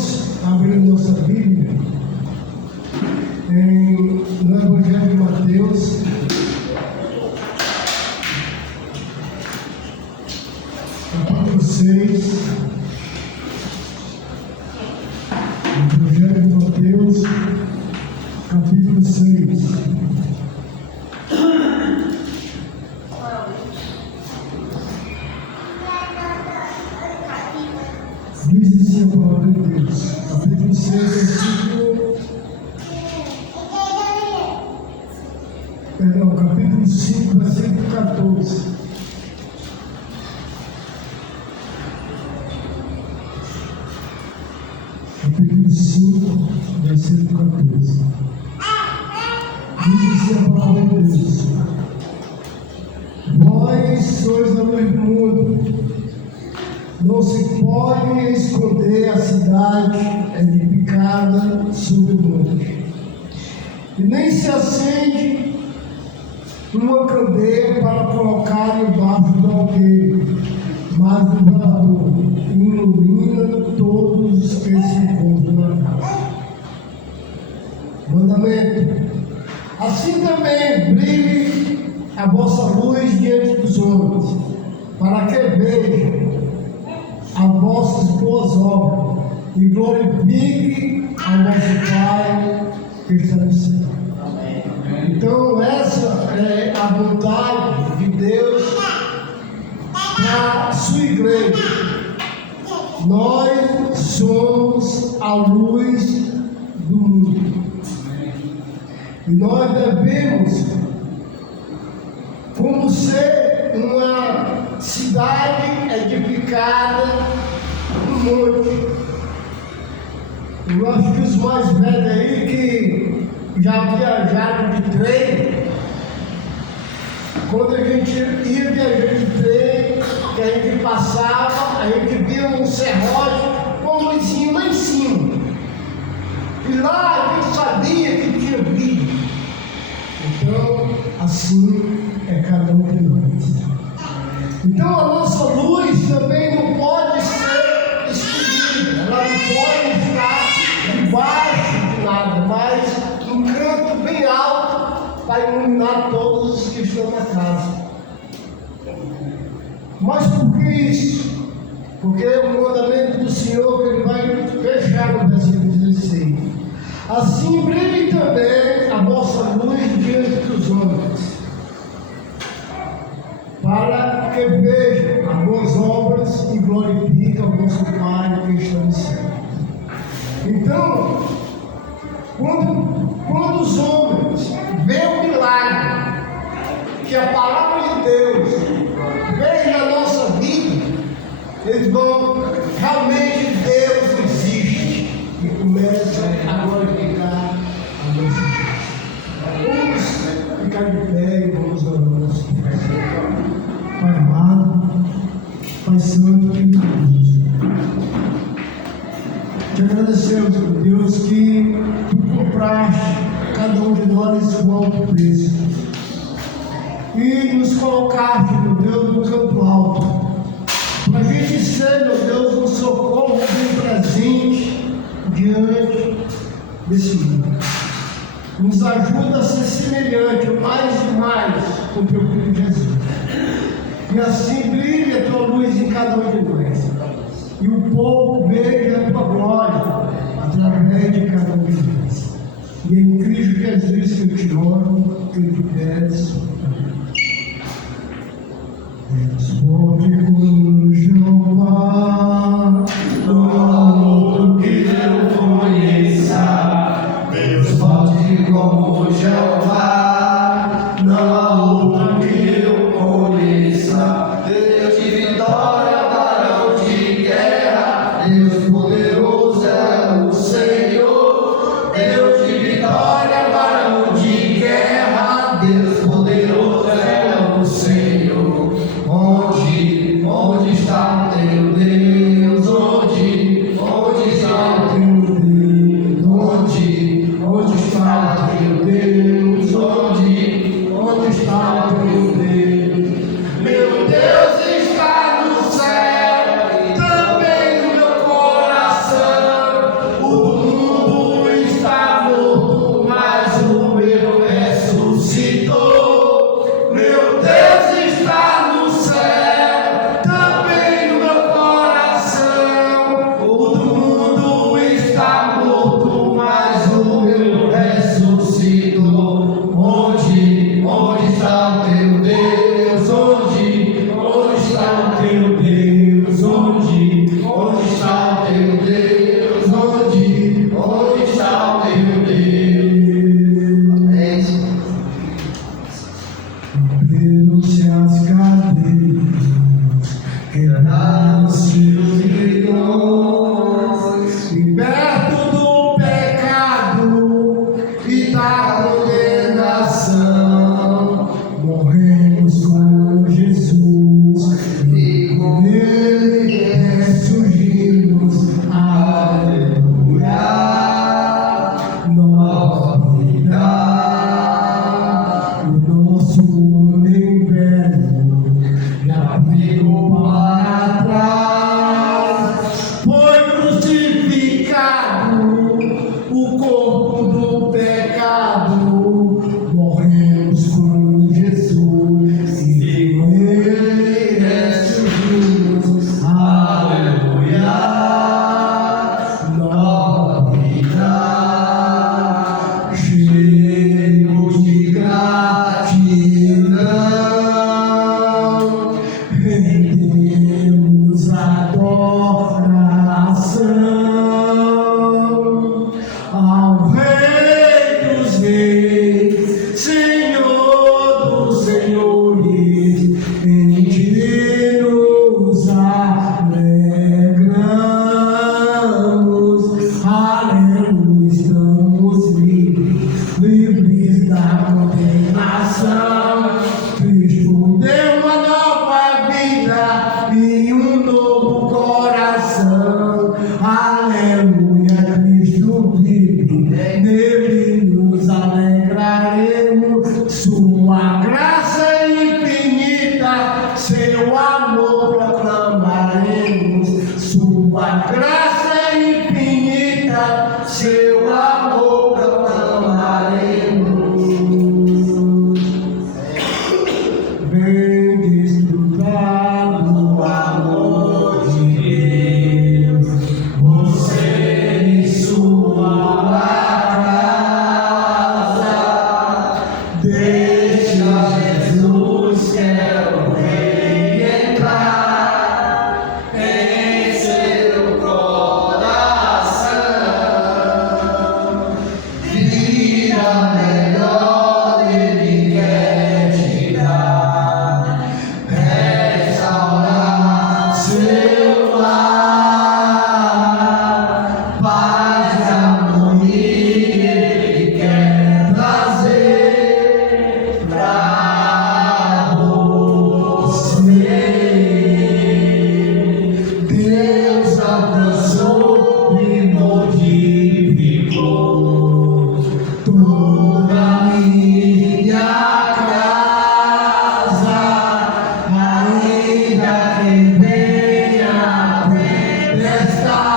Vamos abrir nossa Bíblia no Evangelho de Mateus, capítulo 6. Evangelho de Mateus, capítulo 6. Diz assim a palavra de Deus, capítulo 6, capítulo 5, versículo 14. Capítulo 5, versículo 14. Diz assim a palavra de Deus: Vós sois a luz do mundo. Não se pode esconder a cidade edificada sobre o monte, e nem se acende uma candeia para colocar embaixo do alqueire, mas o velador ilumina todos os que se encontram na casa. Mandamento: assim também brilhe a vossa luz diante dos homens, para que vejam as vossas boas obras e glorifique ao nosso Pai que está no céu. Então, essa é a vontade de Deus para a sua igreja. Nós somos a luz do mundo. E nós devemos, como ser uma cidade edificada no monte. Eu acho que os mais velhos aí que já viajaram de trem, quando a gente ia viajar de trem, que a gente passava, a gente via um serrote com uma luzinha lá em cima. E lá a gente sabia que tinha vida. Então, assim é cada um de nós. Então a nossa luz também não pode ser escondida, ela não pode estar debaixo de nada, mas um canto bem alto para iluminar todos os que estão na casa. Mas por que isso? Porque é o mandamento do Senhor que ele vai fechar no versículo 16. Assim brilhe também a vossa luz diante dos homens, para que vejam as boas obras e glorifiquem o nosso Pai que está no céu. Então, quando os homens veem o milagre que a palavra de Deus fez na nossa vida, eles vão, realmente Deus existe, e começam a glorificar a nossa vida. Vamos ficar de pé e vamos orar. Pai amado, Pai santo, que Deus, te agradecemos, meu Deus, que tu compraste cada um de nós com alto preço e nos colocaste, meu Deus, no canto alto, para a gente ser, meu Deus, um socorro bem presente diante desse mundo. Nos ajuda a ser semelhante mais e mais com o teu Filho Jesus. E assim brilhe a tua luz em cada um de nós. E o povo veja a tua glória através de cada um de nós. E em Cristo Jesus que eu te oro, que eu te peço. Responde como Jeová, não há outro que eu conheça. Deus forte como Jeová, não há outro que eu conheça. Deus de vitória, varão de guerra, Deus sublime, nele nos alegraremos. Sua graça infinita, seu amor proclamaremos. Sua graça infinita, seu amor proclamaremos. Vem desfrutar do amor de Deus, você em sua casa. Deixa Jesus, que é o Rei, entrar em seu coração. Vida melhor Ele quer te dar, restaurar seu lar, paz e harmonia Ele quer trazer pra você. Deus alcançou e modificou toda a minha casa, ainda que venha a tempestade,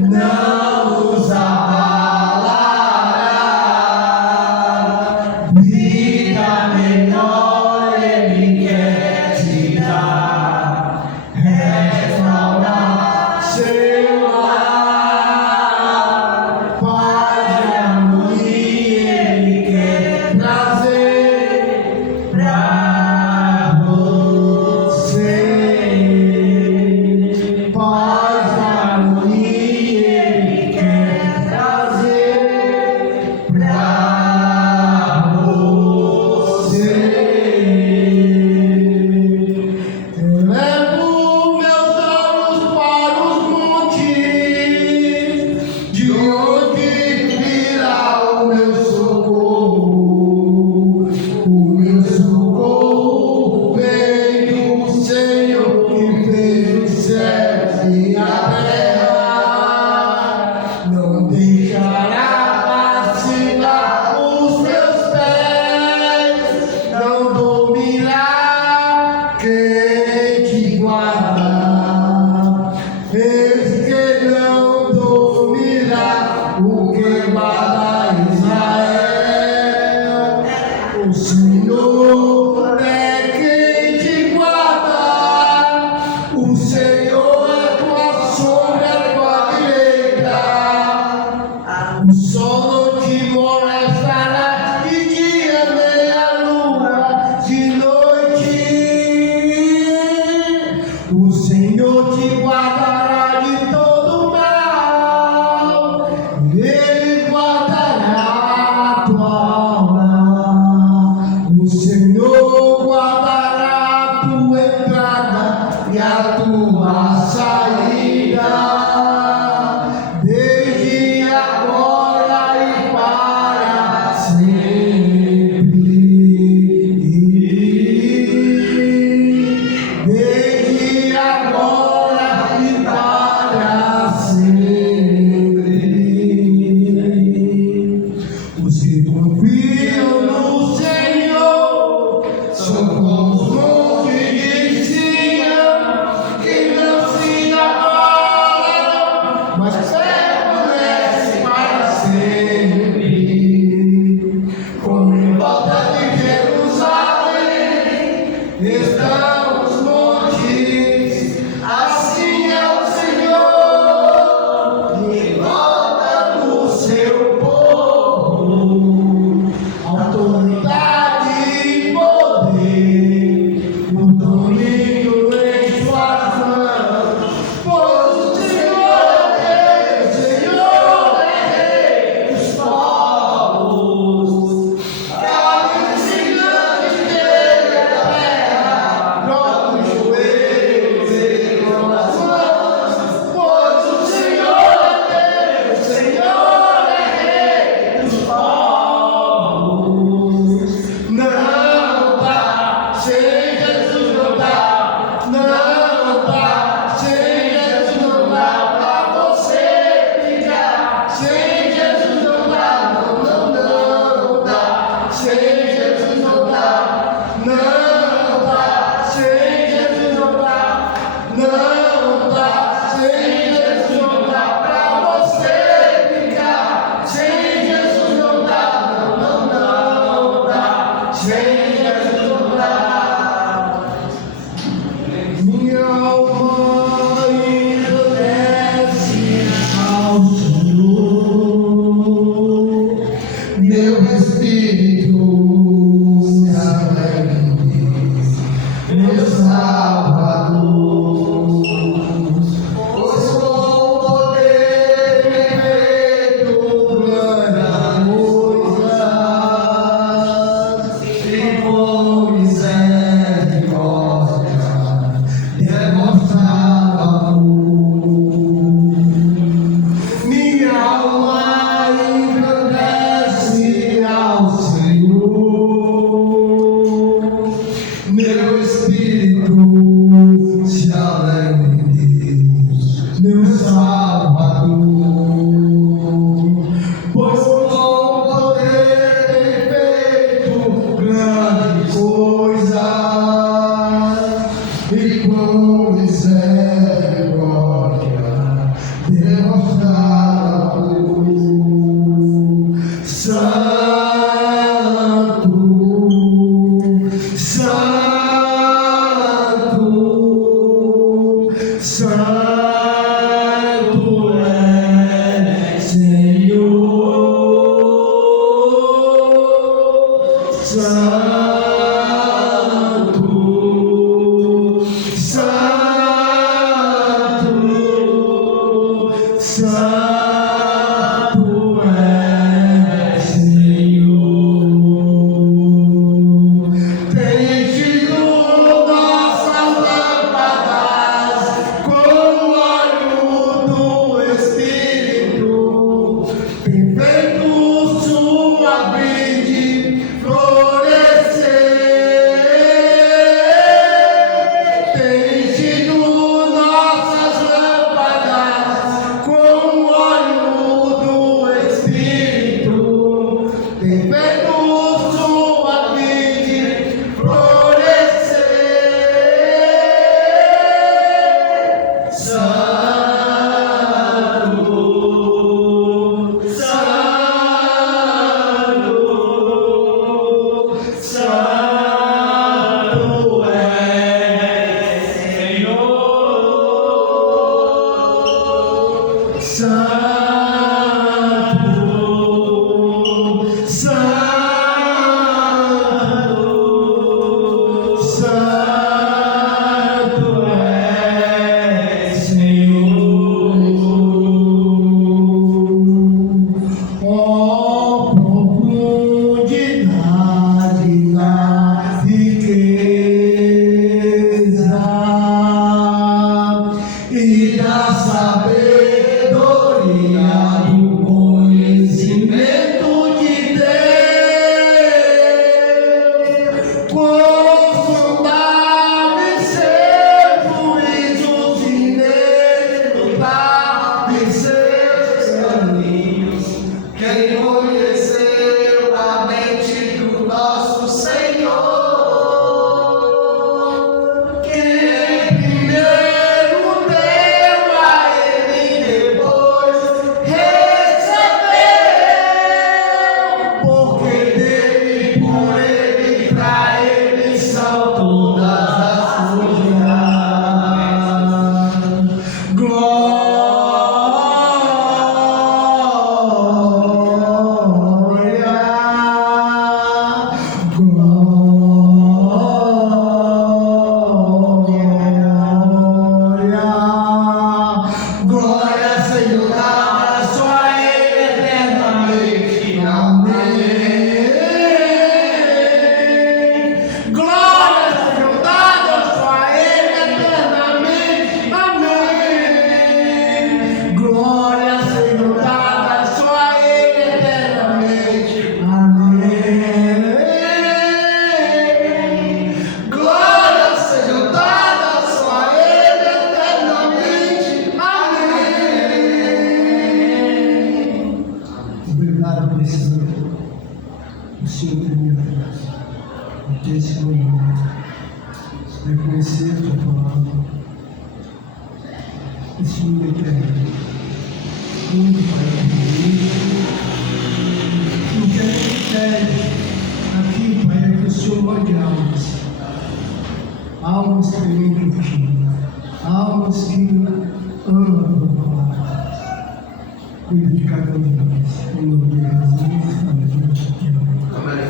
não nos abalará. Vida melhor Ele quer te dar, restaurar seu lar, paz e harmonia Ele quer trazer pra você. Paz e harmonia Ele quer trazer pra você. Eu levo meus olhos para os montes, de onde virá o meu socorro. O meu socorro vem do Senhor que fez os céus e a terra. Não deixará vacilar os teus pés, não dormirá quem te guarda. Eis que não dormirá o que guarda Israel. O Senhor é quem te guarda, o Senhor é tua sombra, tua direita. O sol não te molestará de dia, nem a lua de noite. O Senhor te guardará de todo mal, Ele guardará a tua alma. O Senhor guardará a tua entrada e a tua saída, desde agora e para sempre. Desde agora e para sempre. Os que confiam no Senhor são como os montes de Sião, que não se abalam, mas permanecem para sempre. Como em volta de Jerusalém estão os montes, assim é o Senhor que volta do seu povo. Autoridade e poder, o domínio em suas mãos, pois o Senhor é Deus Santo é Senhor. Tem enchido nossas lâmpadas com o óleo do Espírito, tem feito sua vide florescer. Tem enchido nossas lâmpadas com o óleo do Espírito, tem feito sua vide florescer. Santo, Santo, Santo é Senhor. Santo, Santo, Santo é Senhor. Ó profundidade da riqueza e da sabedoria do conhecimento de Deus. Quão sondáveis seus juízos, inescrutáveis seus caminhos. Quem conheceu a mente do nosso Senhor, quem primeiro deu a Ele, depois recebeu, porque dele, por Ele, pra Ele são todas as coisas. Glória, Senhor, dada só a Ele eternamente. Amém. Glória, Senhor, dada só a Ele eternamente. Amém. Glória, Senhor, dada só a Ele eternamente. Amém. Glória, Senhor, dada só a Ele eternamente. Amém. Obrigado por esse momento. O Senhor permitiu ter esse momento, reconhecer a tua palavra. Esse momento é muito Pai querido. O que a gente pede aqui, Pai, é que o Senhor mande almas. Almas que vêm de ti. Almas que amam a tua palavra. Cuide de cada um de nós. Em nome de Jesus. Amém.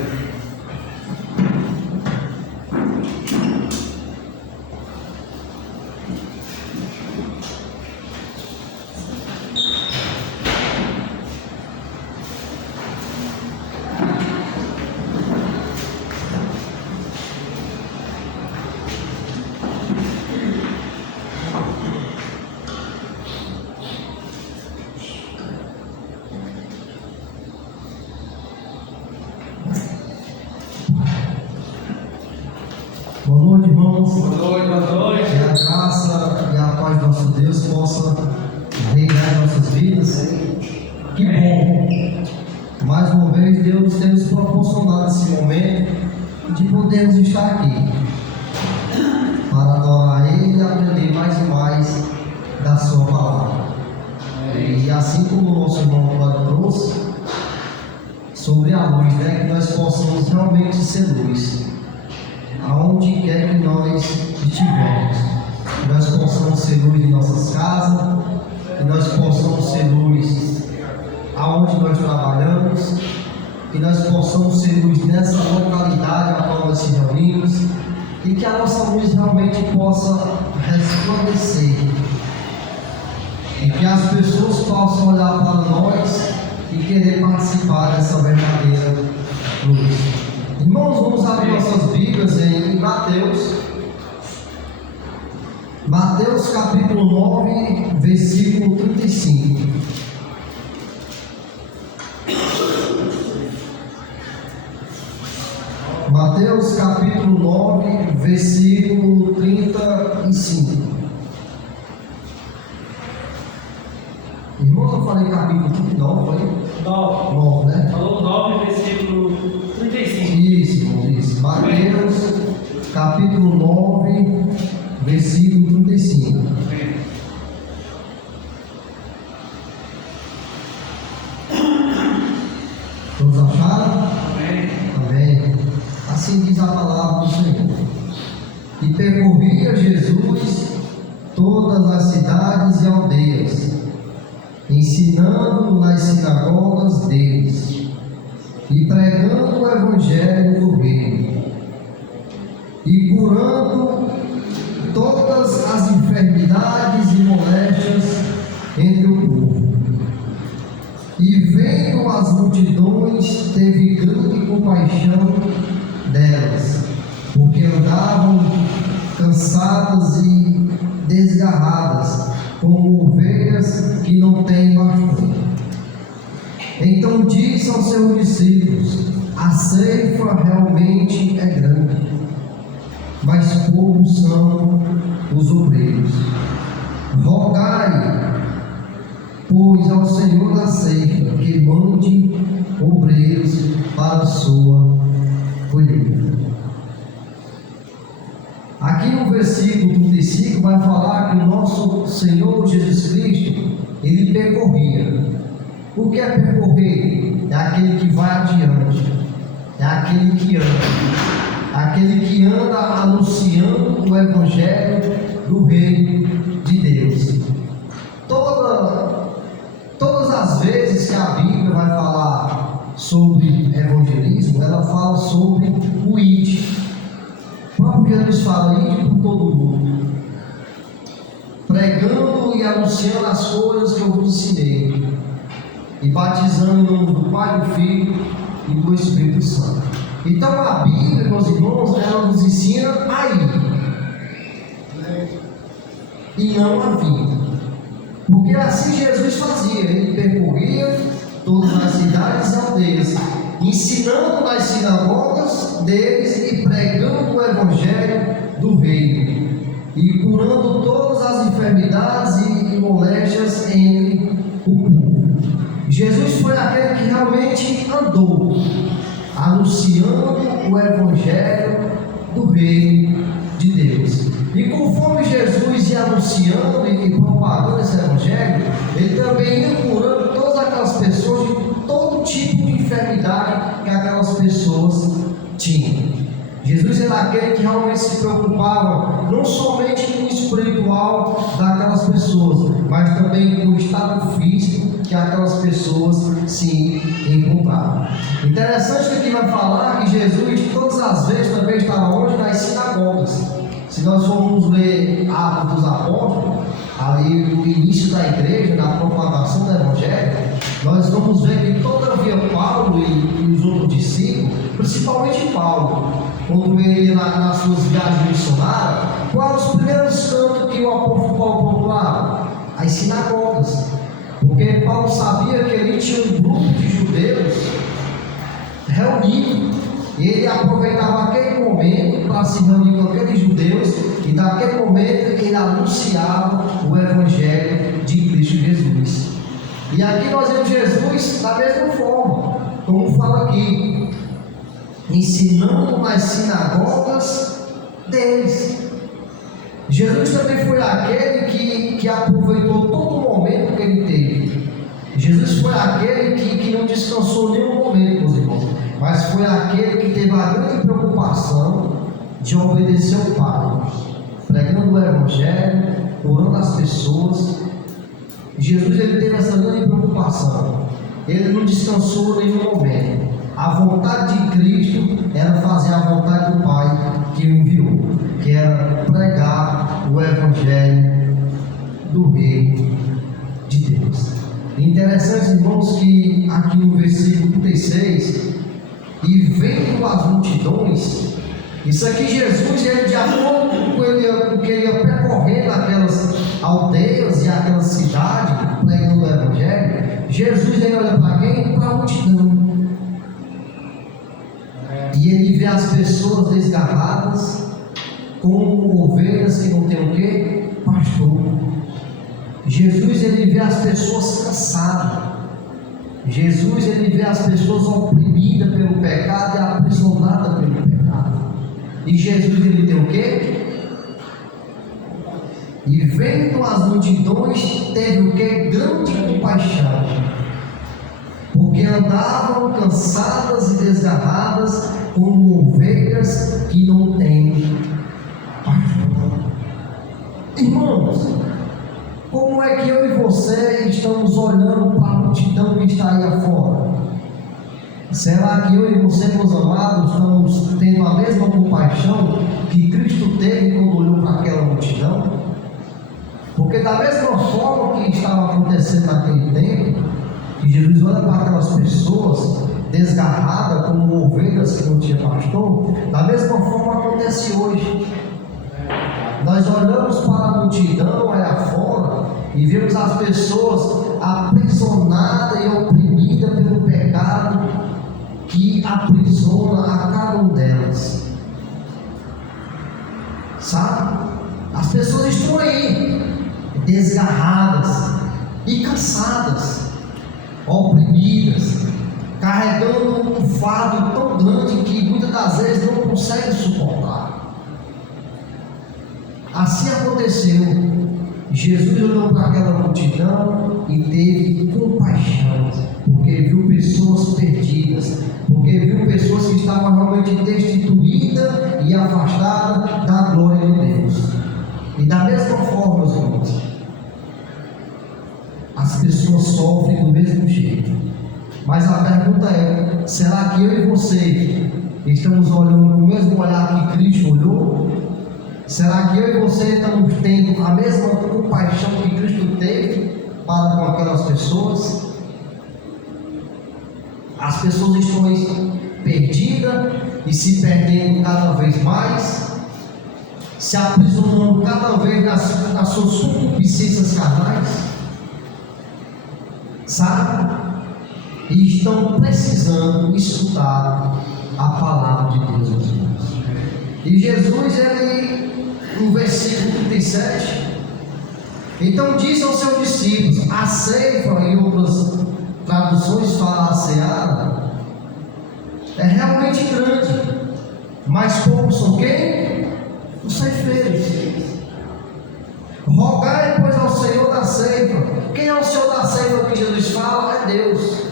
Boa noite, irmãos. Boa noite. Que a graça e a paz do nosso Deus possa reinar em nossas vidas. Que bom! Mais uma vez, Deus tem nos proporcionado esse momento de podermos estar aqui para adorar Ele e aprender mais e mais da Sua palavra. E assim como o nosso irmão Cláudio trouxe sobre a luz, né, que nós possamos realmente ser luz. Aonde quer que nós estivermos, que nós possamos ser luz em nossas casas, que nós possamos ser luz aonde nós trabalhamos, que nós possamos ser luz nessa localidade a qual nós se reunimos, e que a nossa luz realmente possa resplandecer, e que as pessoas possam olhar para nós e querer participar dessa verdadeira luz. Irmãos, vamos abrir nossas Bíblias em Mateus. Mateus capítulo 9, versículo 35. Mateus capítulo 9, versículo 35. Irmãos, eu falei capítulo 39, foi? 9, né? Falou 9, versículo 35. Isso, irmãos, isso. Mateus capítulo 9, versículo 35. Todos acharam? Amém. Assim diz a palavra do Senhor. E percorria Jesus todas as cidades e aldeias, ensinando nas sinagogas deles e pregando o evangelho do reino e curando todas as enfermidades e moléstias entre o povo. E vendo as multidões, teve grande compaixão delas, porque andavam cansadas e desgarradas, como ovelhas que não têm pastor. Então disse aos seus discípulos: a ceifa realmente é grande, mas poucos são os obreiros. Rogai, pois, ao Senhor da ceifa que mande obreiros para a sua colheita. Aqui no versículo 35 vai falar que o nosso Senhor Jesus Cristo, ele percorria. O que é percorrer? É aquele que vai adiante, é aquele que anda anunciando o evangelho do reino de Deus. Todas as vezes que a Bíblia vai falar sobre evangelismo, ela fala sobre o id. O próprio Jesus fala: ide por todo mundo, pregando e anunciando as coisas que eu vos ensinei, e batizando em nome do Pai, do Filho e do Espírito Santo. Então a Bíblia, meus irmãos, ela nos ensina a ir e não a vir. Porque assim Jesus fazia, ele percorria todas as cidades e aldeias, ensinando nas sinagogas deles e pregando o evangelho do reino, e curando todas as enfermidades e moléstias entre o povo. Jesus foi aquele que realmente andou anunciando o evangelho do reino de Deus. E conforme Jesus ia anunciando e propagando esse evangelho, ele também ia curando todas aquelas pessoas de todo tipo de enfermidade que aquelas pessoas tinham. Jesus era aquele que realmente se preocupava não somente com o espiritual daquelas pessoas, mas também com o estado físico que aquelas pessoas se encontravam. Interessante que aqui vai falar que Jesus todas as vezes também estava onde? Nas sinagogas. Se nós formos ler Atos dos Apóstolos, ali no início da igreja, na propagação do evangelho, nós vamos ver que todavia Paulo e os outros discípulos, principalmente Paulo, quando ele ia nas suas viagens missionárias, quais os primeiros cantos que o apóstolo Paulo procurava? As sinagogas. Porque Paulo sabia que ele tinha um grupo de judeus reunido, e ele aproveitava aquele momento para se reunir com aqueles judeus, e naquele momento ele anunciava o evangelho de Cristo Jesus. E aqui nós vemos Jesus da mesma forma, como fala aqui, ensinando nas sinagogas deles. Jesus também foi aquele que aproveitou todo o momento que ele teve. Jesus foi aquele que não descansou nenhum momento, meus irmãos, mas foi aquele que teve a grande preocupação de obedecer ao Pai, pregando o evangelho, curando as pessoas. Jesus, ele teve essa grande preocupação, ele não descansou em nenhum momento. A vontade de Cristo era fazer a vontade do Pai que o enviou, que era pregar o evangelho do reino de Interessante, irmãos, que aqui no versículo 36, e vendo as multidões, isso aqui Jesus, ele de acordo com o que ele ia percorrendo aquelas aldeias e aquelas cidades, pregando o Evangelho, Jesus ele olha para quem? Para a multidão. E ele vê as pessoas desgarradas, como ovelhas que não tem o quê? Pastor. Jesus ele vê as pessoas cansadas. Jesus ele vê as pessoas oprimidas pelo pecado e aprisionadas pelo pecado. E Jesus ele tem o quê? E vendo as multidões, teve o quê? Grande compaixão, porque andavam cansadas e desgarradas, como ovelhas que não têm pastor. Irmãos, como é que eu e você estamos olhando para a multidão que está aí afora? Será que eu e você, meus amados, estamos tendo a mesma compaixão que Cristo teve quando olhou para aquela multidão? Porque da mesma forma que estava acontecendo naquele tempo, que Jesus olha para aquelas pessoas desgarradas como ovelhas que não tinha pastor, da mesma forma acontece hoje. Nós olhamos para a multidão aí afora e vemos as pessoas aprisionadas e oprimidas pelo pecado que aprisiona a cada um delas. Sabe? As pessoas estão aí desgarradas e cansadas, oprimidas, carregando um fardo tão grande que muitas das vezes não conseguem suportar. Assim aconteceu. Jesus olhou para aquela multidão e teve compaixão, porque viu pessoas perdidas, porque viu pessoas que estavam realmente destituídas e afastadas da glória de Deus. E da mesma forma, meus irmãos, as pessoas sofrem do mesmo jeito. Mas a pergunta é: será que eu e você estamos olhando com o mesmo olhar que Cristo olhou? Será que eu e você estamos tendo a mesma compaixão que Cristo teve para com aquelas pessoas? As pessoas estão perdidas e se perdendo cada vez mais, se aprisionando cada vez nas suas concupiscências carnais, sabe? E estão precisando escutar a palavra de Deus, meus irmãos. E Jesus, ele, no versículo 37, então diz aos seus discípulos: a ceifa, em outras traduções fala a seara, é realmente grande, mas poucos são quem? Os ceifeiros. Rogai, pois, ao Senhor da ceifa. Quem é o Senhor da ceifa que Jesus fala? É Deus.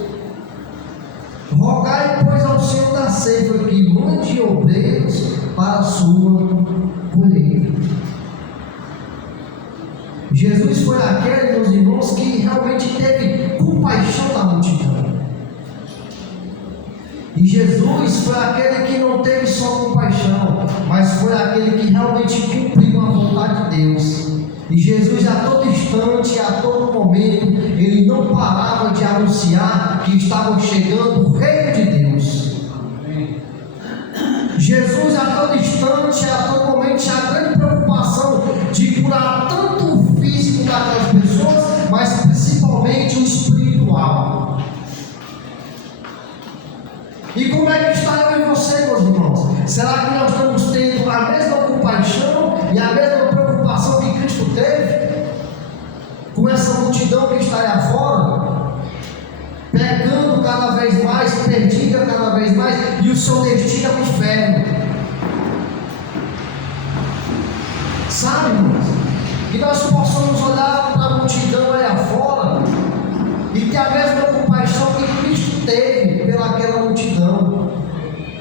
Rogai, pois, ao Senhor da ceifa que mande obreiros para a sua colheita. Jesus foi aquele, meus irmãos, que realmente teve compaixão da multidão. E Jesus foi aquele que não teve só compaixão, mas foi aquele que realmente cumpriu a vontade de Deus. E Jesus, a todo instante, a todo momento, ele não parava de anunciar que estava chegando o reino de Deus. Jesus, a todo instante, a todo momento, tinha a grande preocupação de curar tanto o físico daquelas pessoas, mas principalmente o espiritual. E como é que está eu e você, meus irmãos? Será que nós estamos tendo a mesma compaixão e a mesma preocupação que Cristo teve com essa multidão que está aí afora, pecando cada vez mais, perdida cada vez mais, e o seu destino é o inferno? Sabe, irmãos, que nós possamos olhar para a multidão aí afora e ter a mesma compaixão que Cristo teve pelaquela multidão,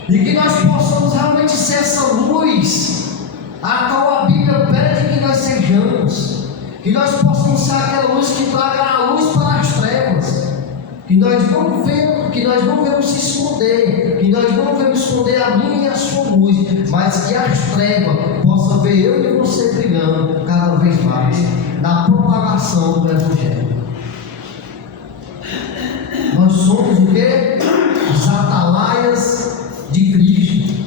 e que nós possamos realmente ser essa luz a qual a Bíblia pede que nós sejamos, que nós possamos ser aquela luz que traga a luz para as trevas, que nós não vemos se esconder, que nós não vemos esconder a minha e a sua luz, mas que as trevas possam ver eu e você brilhando cada vez mais na propagação do Evangelho. Nós somos o quê? Os atalaias de Cristo.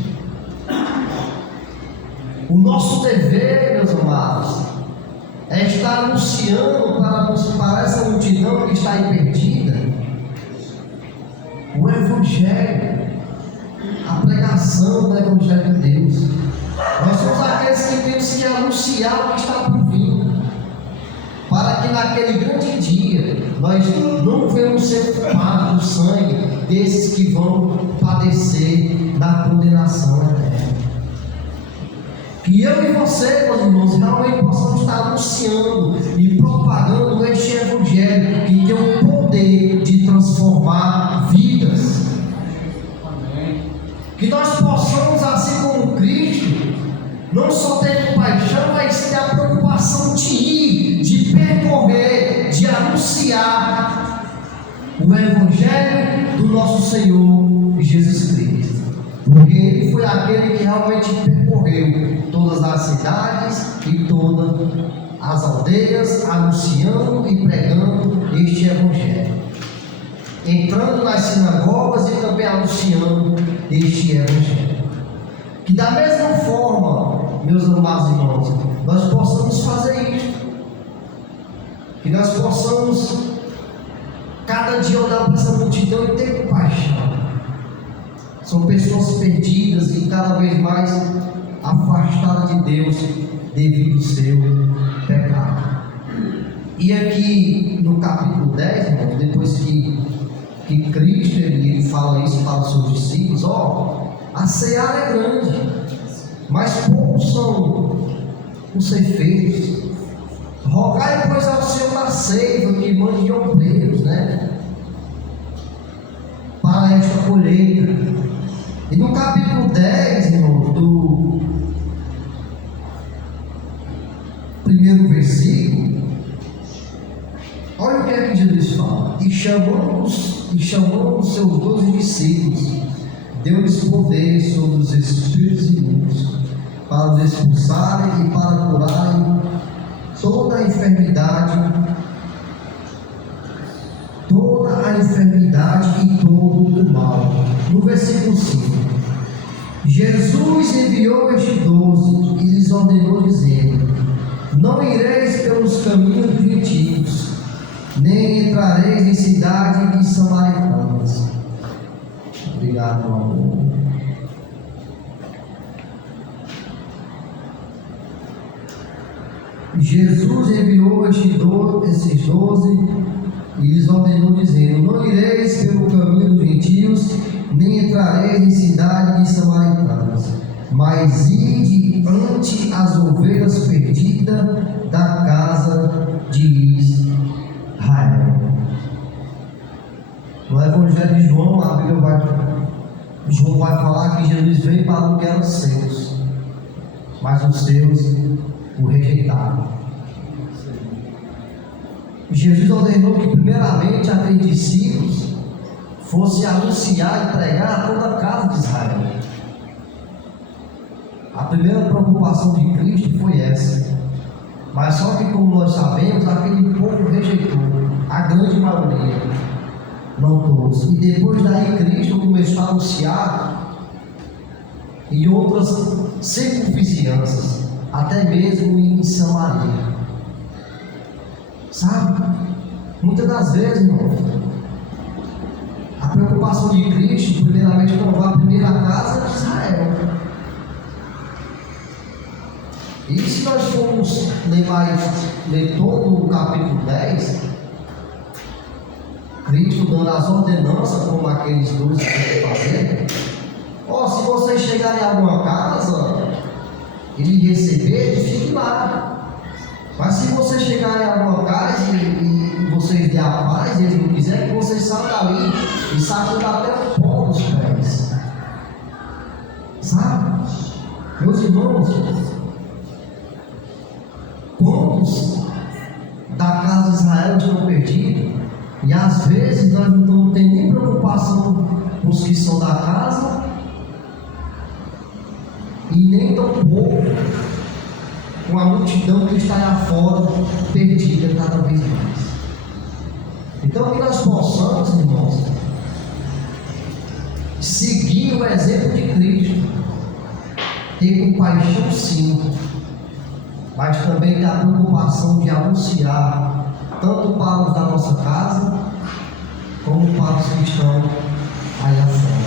O nosso dever, meus amados, é estar anunciando para essa multidão que está aí perdida o Evangelho, a pregação do Evangelho de Deus. Nós somos aqueles que temos que anunciar o que está por vir, para que naquele grande dia nós não venhamos ser culpados do sangue desses que vão padecer da condenação eterna. Que eu e você, meus irmãos, realmente possamos estar anunciando e propagando este Evangelho que tem o poder de transformar vidas. Que nós possamos, assim como Cristo, não só ter compaixão, mas ter a preocupação de ir, de percorrer, de anunciar o Evangelho do nosso Senhor Jesus Cristo. Porque Ele foi aquele que realmente percorreu todas as cidades e todas as aldeias, anunciando e pregando este Evangelho, entrando nas sinagogas e também anunciando este Evangelho. Que da mesma forma, meus amados irmãos, nós possamos fazer isso, que nós possamos cada dia olhar para essa multidão e ter compaixão. São pessoas perdidas e cada vez mais afastadas de Deus devido ao seu pecado. E aqui no capítulo 10, irmãos, depois que Cristo ele fala isso para os seus discípulos, a seara é grande, mas poucos são os ceifeiros. Rogai, pois, ao Senhor da ceifa que mande obreiros, para esta colheita. E no capítulo 10, irmãos, do primeiro versículo, olha o que é que Jesus fala: e chamando os seus 12 discípulos, deu-lhes poder sobre os espíritos imundos, para os expulsarem e para curarem toda a enfermidade e todo o mal. No versículo 5, Jesus enviou estes 12 e lhes ordenou, dizendo: não ireis pelos caminhos dos gentios, nem entrareis em cidade de samaritanas. Obrigado, meu amor. Jesus enviou esses 12 e lhes ordenou, dizendo: não ireis pelo caminho dos gentios, nem entrareis em cidade de samaritanas, mas ide ante as ovelhas perdidas da casa de Israel. No Evangelho de João, João vai falar que Jesus veio para o que eram seus, mas os seus o rejeitaram. Jesus ordenou que primeiramente aqueles discípulos fossem anunciar e pregar a toda a casa de Israel. A primeira preocupação de Cristo foi essa. Mas só que, como nós sabemos, aquele povo rejeitou, a grande maioria, não todos. E depois daí Cristo começou a anunciar em outras circunvizinhanças, até mesmo em Samaria. Sabe? Muitas das vezes, irmão, a preocupação de Cristo, primeiramente, não vai a primeira casa de Israel. E se nós formos ler todo o capítulo 10, Cristo dando as ordenanças como aqueles 12 que tem que fazer. Se vocês chegarem a alguma casa e lhe receberem, fiquem lá. Mas se você chegar em alguma casa e vocês derem a paz, e eles não quiserem, que vocês saiam dali e sacudam até o pó dos pés. Sabe? Meus irmãos, quantos da casa de Israel estão perdidos? E às vezes nós não temos nem preocupação com os que são da casa, e nem tão pouco com a multidão que está lá fora, perdida cada vez mais. Então, que nós possamos, irmãos, seguir o exemplo de Cristo, ter compaixão sim, mas também ter a preocupação de anunciar, tanto para os da nossa casa, como para os que estão aí afora.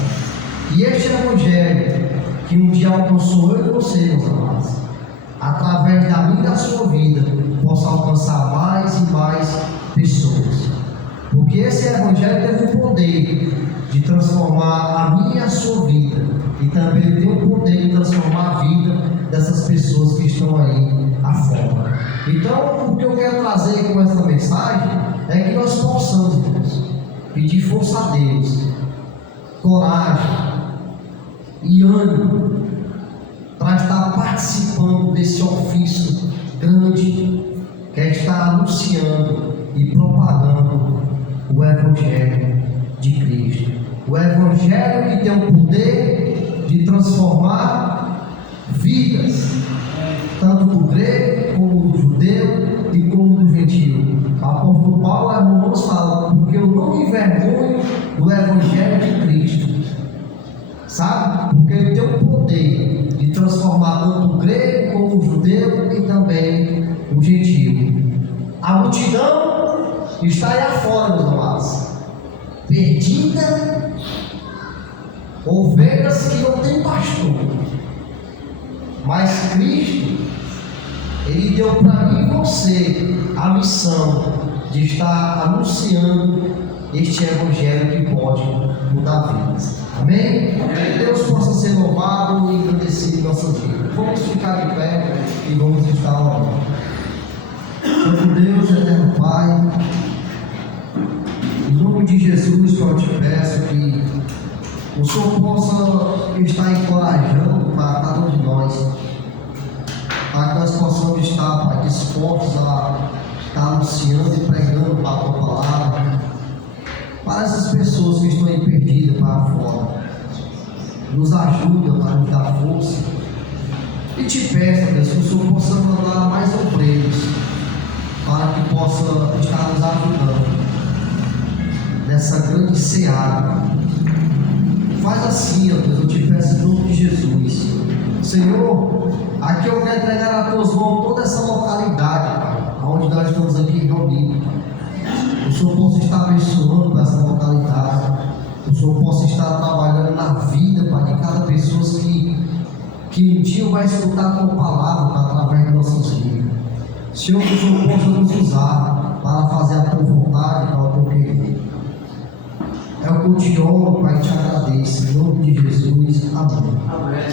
E este Evangelho, que um dia alcançou eu e você, meus amados, através da minha e da sua vida, possa alcançar mais e mais pessoas. Porque esse Evangelho teve o poder de transformar a minha e a sua vida, e também tem o poder de transformar a vida dessas pessoas que estão aí afora. Então, o que eu quero trazer com essa mensagem é que nós possamos, Deus, pedir força a Deus, coragem e ânimo para estar participando desse ofício grande que é estar anunciando e propagando o Evangelho de Cristo. O Evangelho que tem o poder de transformar vidas, tanto do grego como do judeu e como do gentio. O apóstolo Paulo em Romanos fala: porque eu não me envergonho do Evangelho de Cristo, sabe? Porque ele tem o poder de transformar tanto o grego como o judeu e também o gentio. A multidão está aí afora, meus amados, perdida, ovelhas que não têm pastor. Mas Cristo, Ele deu para mim e você a missão de estar anunciando este Evangelho que pode mudar vidas. Amém? Que Deus possa ser louvado e agradecido em nossas vidas. Vamos ficar de pé e vamos estar orando. Santo Deus, eterno Pai, em nome de Jesus, eu te peço que o Senhor possa estar encorajando para cada um de nós, para que nós possamos estar, Pai, dispostos a estar anunciando e pregando a tua palavra para essas pessoas que estão aí perdidas para fora. Nos ajuda, para nos dar força. E te peço, Deus, que o Senhor possa mandar mais obreiros para que possa estar nos ajudando nessa grande seara. Faz assim, ó Deus, eu te peço em nome de Jesus. Senhor, aqui eu quero entregar a tuas mãos toda essa localidade, Pai, onde nós estamos aqui reunidos. O Senhor possa estar abençoando essa localidade. O Senhor possa estar trabalhando na vida, Pai, de cada pessoa que um dia vai escutar a tua palavra, Pai, através de nossas vidas. Senhor, que o Senhor possa nos usar para fazer a tua vontade, para o teu querer. É o que eu te oro, Pai, e te agradeço. Em nome de Jesus. Amém. Amém.